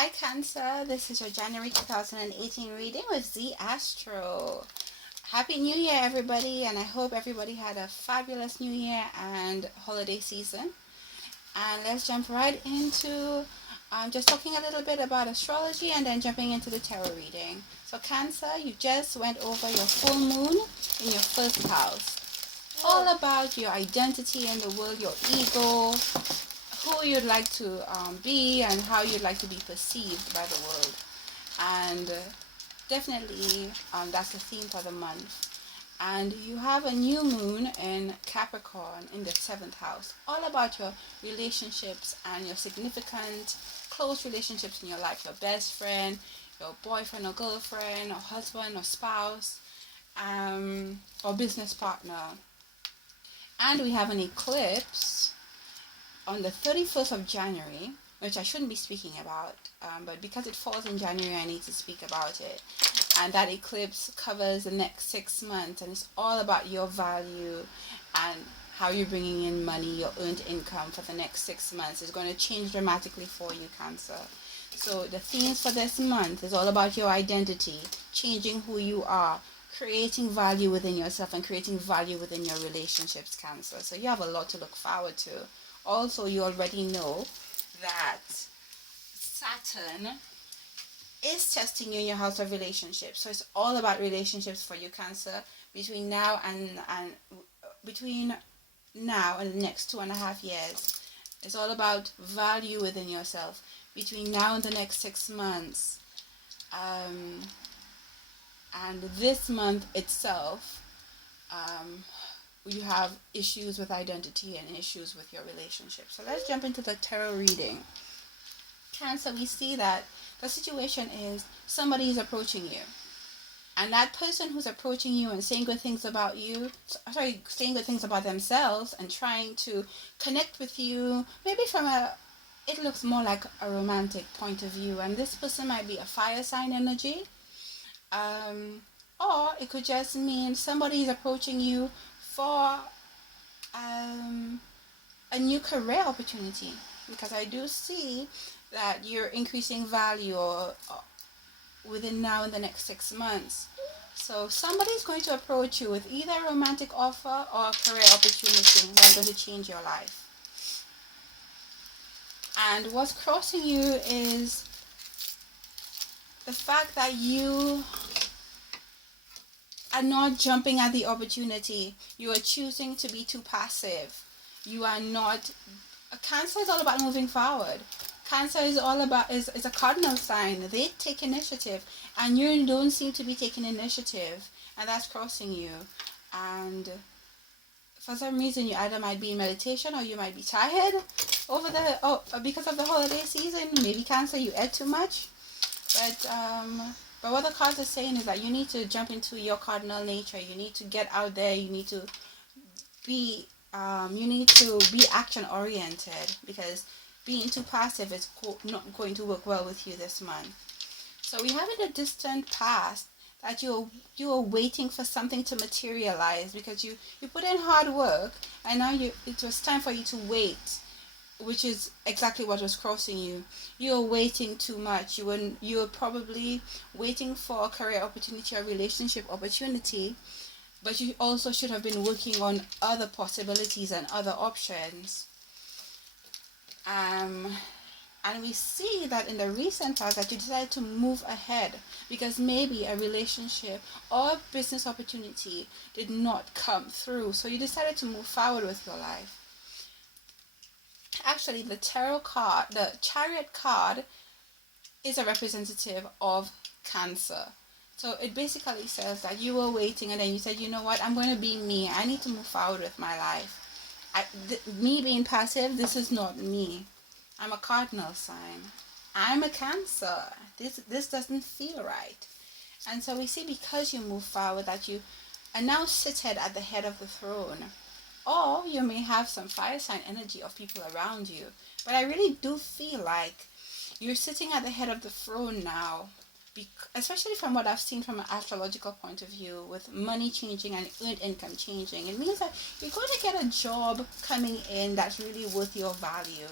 Hi Cancer, this is your January 2018 reading with Z Astro. Happy New Year everybody, and I hope everybody had a fabulous New Year and holiday season. And let's jump right into just talking a little bit about astrology and then jumping into the tarot reading. So Cancer, you just went over your full moon in your first house. All about your identity in the world, your ego, who you'd like to be and how you'd like to be perceived by the world. And definitely that's the theme for the month. And you have a new moon in Capricorn in the 7th house, all about your relationships and your significant close relationships in your life, your best friend, your boyfriend or girlfriend or husband or spouse, or business partner. And we have an eclipse on the 31st of January, which I shouldn't be speaking about, but because it falls in January, I need to speak about it. And that eclipse covers the next 6 months, and it's all about your value and how you're bringing in money, your earned income for the next 6 months. It's going to change dramatically for you, Cancer. So the themes for this month is all about your identity, changing who you are, creating value within yourself and creating value within your relationships, Cancer. So you have a lot to look forward to. Also, you already know that Saturn is testing you in your house of relationships. So it's all about relationships for you, Cancer, between now and the next 2.5 years. It's all about value within yourself between now and the next 6 months. And this month itself, you have issues with identity and issues with your relationship. So let's jump into the tarot reading. Cancer, we see that the situation is somebody is approaching you. And that person who's approaching you and saying good things about saying good things about themselves and trying to connect with you, maybe it looks more like a romantic point of view. And this person might be a fire sign energy. Or it could just mean somebody is approaching you for a new career opportunity, because I do see that you're increasing value within now and the next 6 months. So somebody's going to approach you with either a romantic offer or a career opportunity that's going to change your life. And what's crossing you is the fact that you are not jumping at the opportunity. You are choosing to be too passive. You are not. Cancer is all about moving forward. Cancer is all about is a cardinal sign. They take initiative, and you don't seem to be taking initiative, and that's crossing you. And for some reason, you either might be in meditation or you might be tired because of the holiday season. Maybe Cancer, you ate too much, But what the cards are saying is that you need to jump into your cardinal nature. You need to get out there. You need to be action oriented, because being too passive is not going to work well with you this month. So we have in the distant past that you are waiting for something to materialize, because you put in hard work, and now it was time for you to wait, which is exactly what was crossing you. You're waiting too much. You were probably waiting for a career opportunity or relationship opportunity, but you also should have been working on other possibilities and other options. And we see that in the recent past that you decided to move ahead because maybe a relationship or business opportunity did not come through. So you decided to move forward with your life. Actually, the tarot card, the Chariot card, is a representative of Cancer. So it basically says that you were waiting and then you said, you know what, I'm going to be me. I need to move forward with my life. Me being passive, this is not me. I'm a cardinal sign. I'm a Cancer. This doesn't feel right. And so we see, because you move forward, that you are now seated at the head of the throne. Or you may have some fire sign energy of people around you. But I really do feel like you're sitting at the head of the throne now, especially from what I've seen from an astrological point of view, with money changing and earned income changing. It means that you're going to get a job coming in that's really worth your value.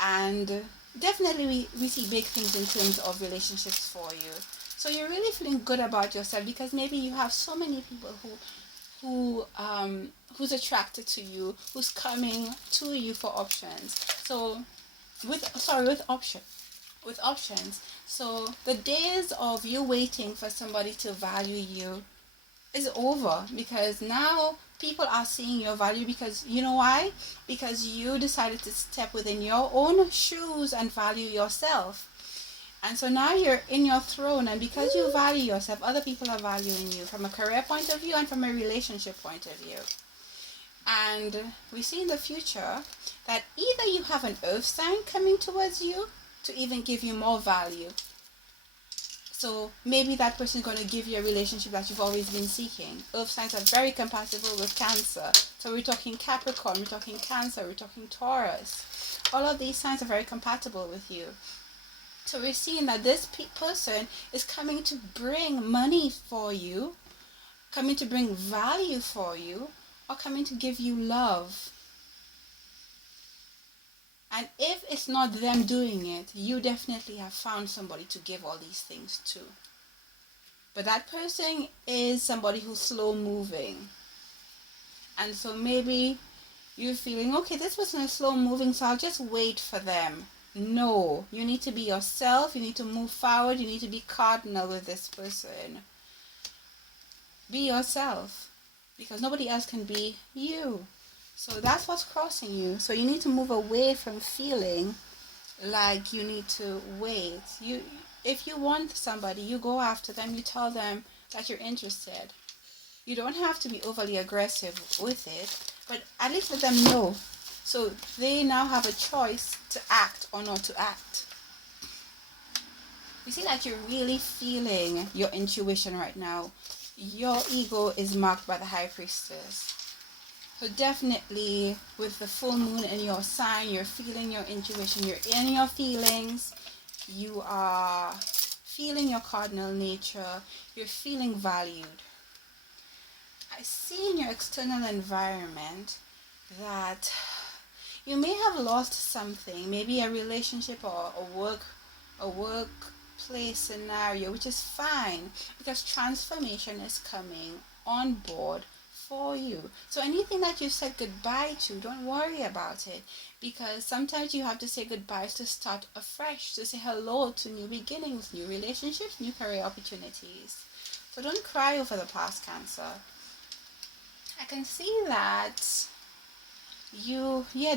And definitely we see big things in terms of relationships for you. So you're really feeling good about yourself because maybe you have so many people who's attracted to you, who's coming to you for options. So with options. So the days of you waiting for somebody to value you is over, because now people are seeing your value. Because you know why? Because you decided to step within your own shoes and value yourself. And so now you're in your throne, and because you value yourself, other people are valuing you from a career point of view and from a relationship point of view. And we see in the future that either you have an earth sign coming towards you to even give you more value. So maybe that person is going to give you a relationship that you've always been seeking. Earth signs are very compatible with Cancer. So we're talking Capricorn, we're talking Cancer, we're talking Taurus. All of these signs are very compatible with you. So we're seeing that this person is coming to bring money for you, coming to bring value for you, or coming to give you love. And if it's not them doing it, you definitely have found somebody to give all these things to. But that person is somebody who's slow moving. And so maybe you're feeling, okay, this person is slow moving, so I'll just wait for them. No, you need to be yourself. You need to move forward. You need to be cardinal with this person. Be yourself, because nobody else can be you. So that's what's crossing you. So you need to move away from feeling like you need to wait. If you want somebody, you go after them. You tell them that you're interested. You don't have to be overly aggressive with it, but at least let them know. So they now have a choice to act or not to act. You see, like you're really feeling your intuition right now. Your ego is marked by the High Priestess. So definitely with the full moon in your sign, you're feeling your intuition. You're in your feelings. You are feeling your cardinal nature. You're feeling valued. I see in your external environment that you may have lost something, maybe a relationship or a workplace scenario, which is fine, because transformation is coming on board for you. So anything that you said goodbye to, don't worry about it, because sometimes you have to say goodbyes to start afresh, to say hello to new beginnings, new relationships, new career opportunities. So don't cry over the past, Cancer. I can see that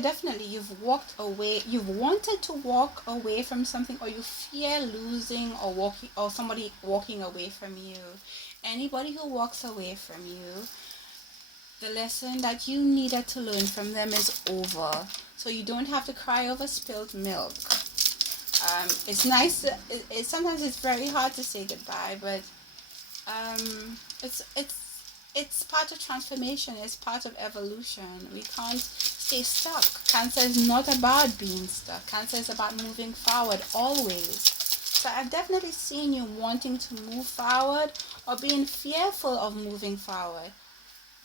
definitely you've walked away. You've wanted to walk away from something, or you fear losing or somebody walking away from you. Anybody who walks away from you, the lesson that you needed to learn from them is over. So you don't have to cry over spilled milk. It's nice. Sometimes it's very hard to say goodbye, but it's part of transformation. It's part of evolution. We can't stay stuck. Cancer is not about being stuck. Cancer is about moving forward always. So I've definitely seen you wanting to move forward or being fearful of moving forward.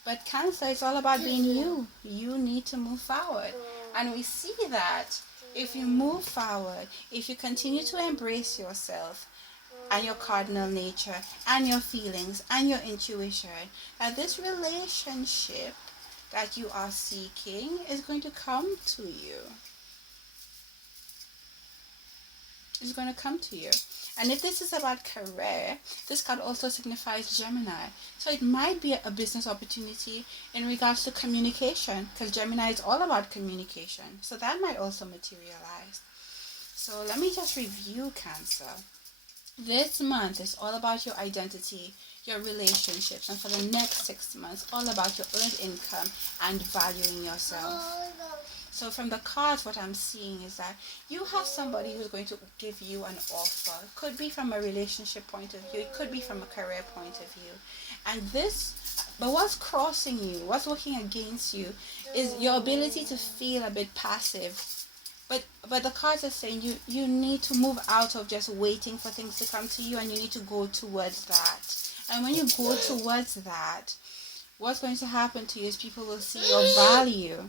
But Cancer is all about being you. You need to move forward. And we see that if you move forward, if you continue to embrace yourself, and your cardinal nature, and your feelings, and your intuition, that this relationship that you are seeking is going to come to you. It's going to come to you. And if this is about career, this card also signifies Gemini. So it might be a business opportunity in regards to communication, because Gemini is all about communication. So that might also materialize. So let me just review, Cancer. This month is all about your identity, your relationships, and for the next 6 months, all about your earned income and valuing yourself. So from the cards, what I'm seeing is that you have somebody who's going to give you an offer. It could be from a relationship point of view. It could be from a career point of view. But what's crossing you, what's working against you, is your ability to feel a bit passive. But the cards are saying you need to move out of just waiting for things to come to you, and you need to go towards that. And when you go towards that, what's going to happen to you is people will see your value.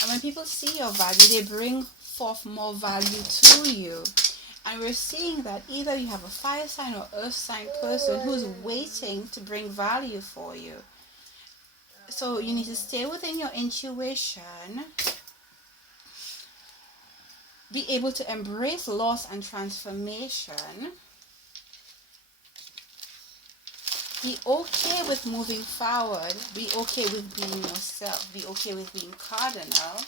And when people see your value, they bring forth more value to you. And we're seeing that either you have a fire sign or earth sign person who's waiting to bring value for you. So you need to stay within your intuition, be able to embrace loss and transformation, be okay with moving forward, be okay with being yourself, be okay with being cardinal,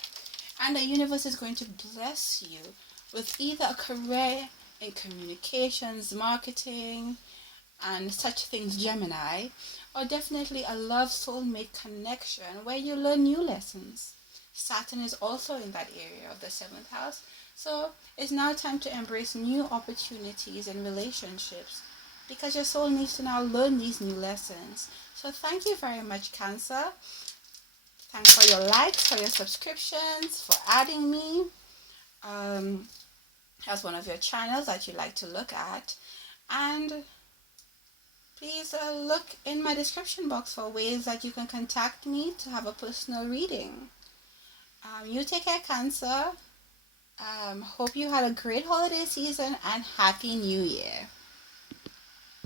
and the universe is going to bless you with either a career in communications, marketing, and such things, Gemini, or definitely a love soulmate connection where you learn new lessons. Saturn is also in that area of the 7th house. So it's now time to embrace new opportunities and relationships because your soul needs to now learn these new lessons. So thank you very much, Cancer. Thanks for your likes, for your subscriptions, for adding me as one of your channels that you like to look at. And please look in my description box for ways that you can contact me to have a personal reading. You take care, Cancer. Hope you had a great holiday season and Happy New Year.